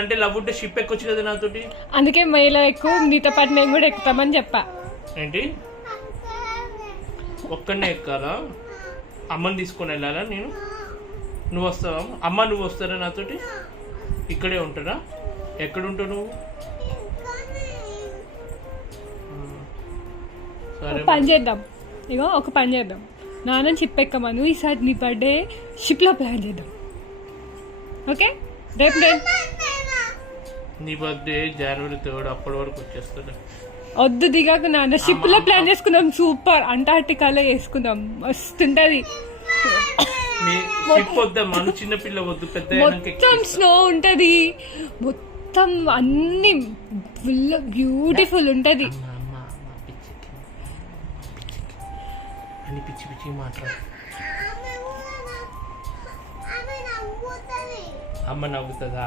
అంటే లవ్ ఉంటే షిప్ ఎక్కొచ్చు కదా నాతోటి. అందుకే మైలో ఎక్కువ నీతో పాటు నేను కూడా ఎక్కుతామని చెప్పా. ఏంటి ఒక్కడనే ఎక్కాలా? అమ్మని తీసుకొని వెళ్ళాలా నేను? నువ్వు వస్తావా? అమ్మ నువ్వు వస్తారా నాతోటి? ఇక్కడే ఉంటారా? ఎక్కడ ఉంటావు నువ్వు? సరే పని చేద్దాం, ఇగో ఒక పని చేద్దాం, నాన్న షిప్ ఎక్కమను, ఈసారి నీ బర్త్డే షిప్లో ప్లాన్ చేద్దాం. ఓకే రేపు నీ బర్త్డే జనవరి 3 అప్పటి వరకు వచ్చేస్తాడు. వద్దు దిగాక నాన్న, షిప్లో ప్లాన్ చేసుకుందాం. సూపర్, అంటార్టికాలో చేసుకుందాం, మస్తుంటది. చిన్న పిల్ల వద్దు, పెద్ద మొత్తం స్నో ఉంటది, మొత్తం అన్ని ఫుల్ బ్యూటిఫుల్ ఉంటది. పిచ్చి పిచ్చి మాట్లాడు. అమ్మ నవ్వుతుందా?